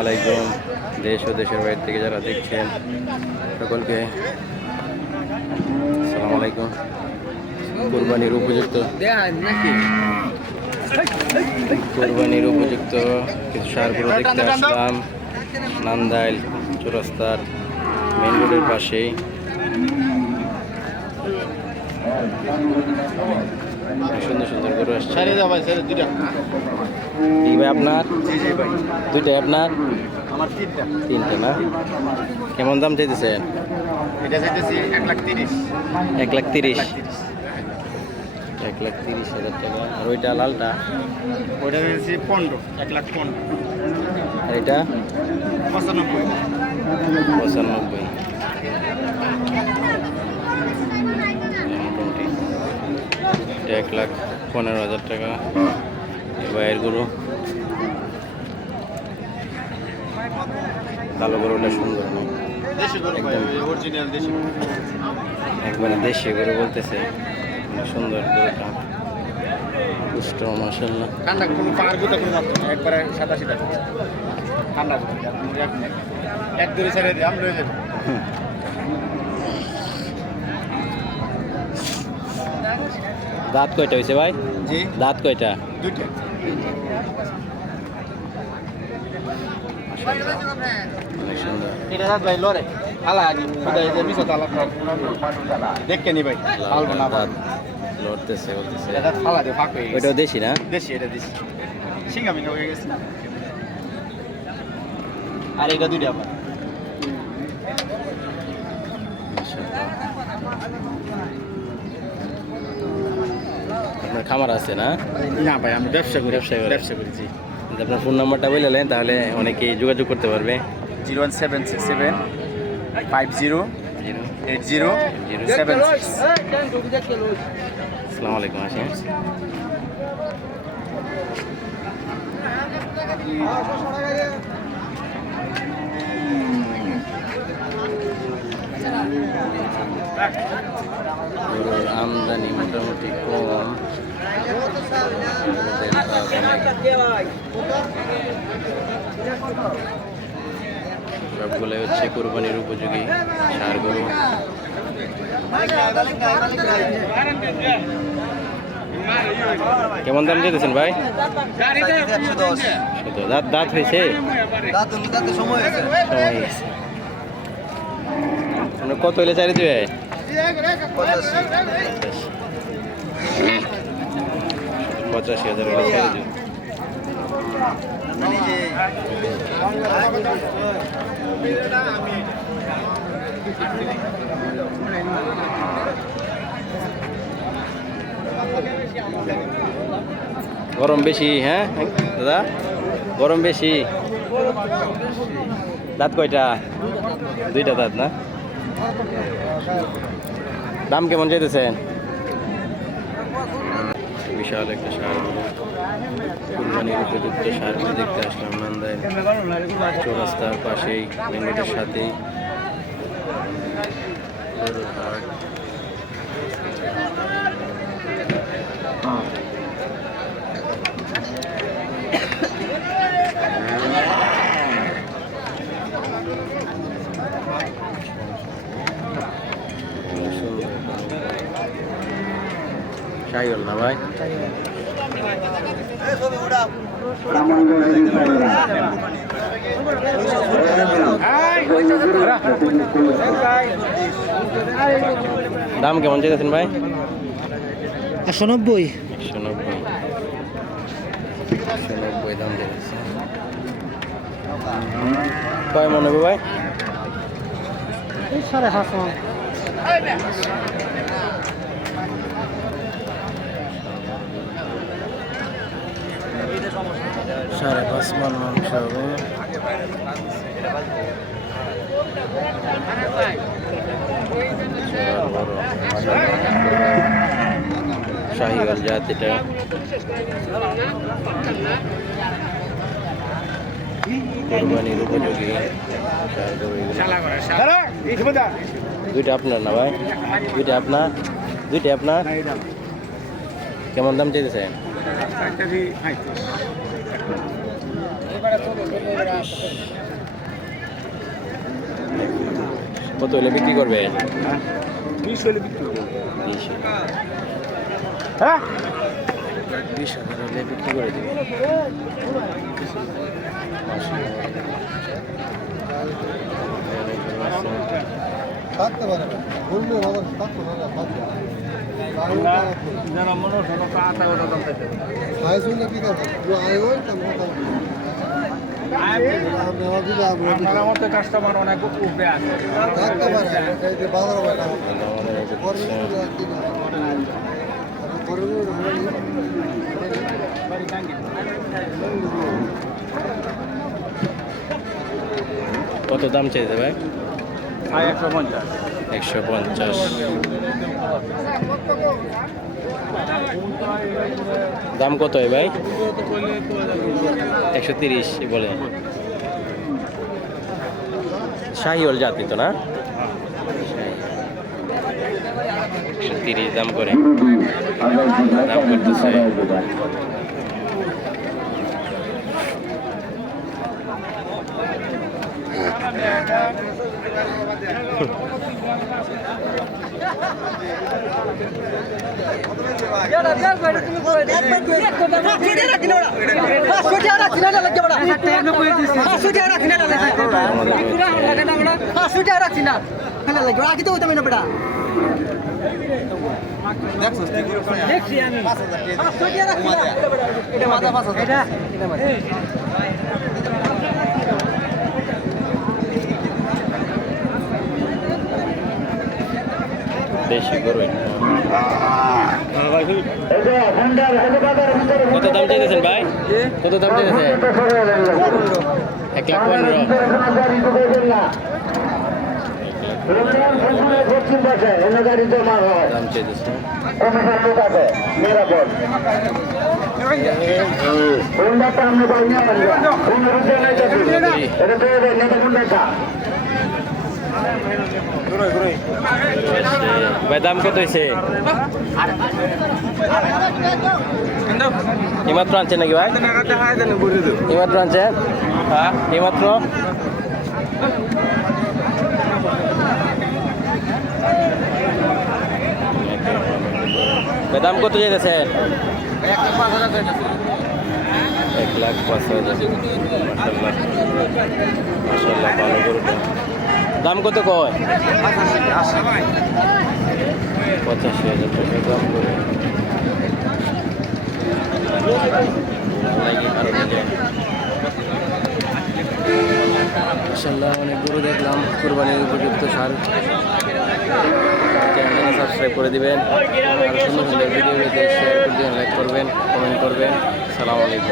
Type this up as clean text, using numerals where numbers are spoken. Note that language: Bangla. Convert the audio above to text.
আলাইকুম। দেশ ও দেশের বাইরে থেকে যারা দেখছেন সকলকে আসসালামু আলাইকুম। কোরবানির উপযুক্ত কিছু সারগুলো দেখতে আসলাম নান্দাইল চৌরাস্তার মেইন রোডের পাশেই। সুন্দর সুন্দর গরু আসছে। কি ভাই আপনার? দুইটাই আপনার? আমার তিনটা না? কেমন দাম চাইতেছেন? এটা চাইতেছি 1,30,000। 1,30,000। 1,30,000 টাকা। আর ওইটা লালটা? ওইটা চাইতেছি 15, 1,15,000। আর এটা 95। 95। মোটামুটি এটা 1,15,000 টাকা। ভাইয়ের গরু কালো গরুটা সুন্দর না? একবারে দেশি গরু বলতেছে। সুন্দর গরুটা, পুষ্ট মাশাআল্লাহ। ঠান্ডা কোনো পাহাড় গুতা কোনো মাত্র না, একবারে সাদা সিধা ঠান্ডা এক দূরে ছেড়ে দিয়ে আমরা যাবো। দাঁত কয়টা হয়েছে ভাই? জি, দাঁত কয়টা? দুইটা। অনেক সুন্দর। এটা দাঁত ভাই লরে আলা আগে খুদা এই যে মিশো তালা দেখকে নি ভাই পালবো না দাঁত লড়তেছে বলতেছে। এটা দাঁত ফালা দে ফাঁক হয়ে গেছে। ওইটাও দেশি না? দেশি, এটা দেশি সিঙ্গামি হয়ে গেছে। আর এটা দুইটা আবার আপনার খামার আছে না? না ভাই আমি ব্যবসা করি। ব্যবসা করেন? ব্যবসা করি জি। আপনার ফোন নাম্বারটা বললেন তাহলে অনেকেই যোগাযোগ করতে পারবে। 01767 50 80 76। আসসালামু আলাইকুম। আসেন। গরুর আমদানি মোটামুটি কম। সবগুলোই হচ্ছে কোরবানির উপযোগী সার গরু। কেমন দাম দিতেছেন ভাই? শুধু দাঁত দাঁত হয়েছে? সময় হয়েছে। আপনার কত হইলে চারি দিবে? 85,000 হলে ছেড়ে দিবে। গরম বেশি? হ্যাঁ দাদা, গরম বেশি। দাঁত কয়টা? দুইটা দাঁত না? দাম কেমন চাইতেছেন? বিশাল একটা সার গরু, কুরবানির উপযুক্ত সার গরু দেখতে আসলাম নান্দাইল চৌরাস্তার পাশেই, মেন রোডের সাথেই গরুর হাট। শাহিওয়াল না ভাই? দাম কেমন চাইতেছেন ভাই? 190। 190 দাম চাইতেছে। কয় মনে হবে ভাই? 5.5 5.5 মণ মাংস হবে। শাহিওয়াল জাত এটা। কোরবানির উপযোগী দুইটা আপনার না ভাই? দুইটা আপনার? দুইটা আপনার? কেমন দাম চাইতেছেন? কত হলে বিক্রি করবে? 20 হলে বিক্রি করবো। 20 হ্যাঁ 20,000 হলে বিক্রি করে দেবে। থাকতে পারে না বললে বাজার থাকতো না থাকতো যারা মনে হলো কাঁচা ওটা দাম চাইতে আয় শুনলে কি করবো তুই আয় ওই কেমন আমার মতো কাস্টমার অনেক উপরে আছে থাকতে পারে এই যে বাজার বাইরে আমাদের এই যে কত দাম চাইছে ভাই? 150 150। দাম কত হয় ভাই? 130 বলে। শাহিওয়াল জাতি তো না? 130 দাম করে দাম করতেছে। দেশি গরু কত দাম চাইতেছেন ভাই? কত দাম চাইতেছেন? 1,15,000 দাম চাইতেছে। ভাই দাম কত হয়েছে? এইমাত্র আনছেন নাকি ভাই? এইমাত্র আনছেন? হ্যাঁ এইমাত্র। ভাই দাম কত চাইতেছেন? 1,05,000। মাশাআল্লাহ ভালো গরুটা। দাম কত কয়? 85,000 টাকা দাম করে। মাশাআল্লাহ অনেক গরু দেখলাম। কুরবানির উপযুক্ত সার। চ্যানেলটা সাবস্ক্রাইব করে দিবেন আর সুন্দর সুন্দর ভিডিও পেতে শেয়ার করে দিবেন, লাইক করবেন, কমেন্ট করবেন। আসসালামু আলাইকুম।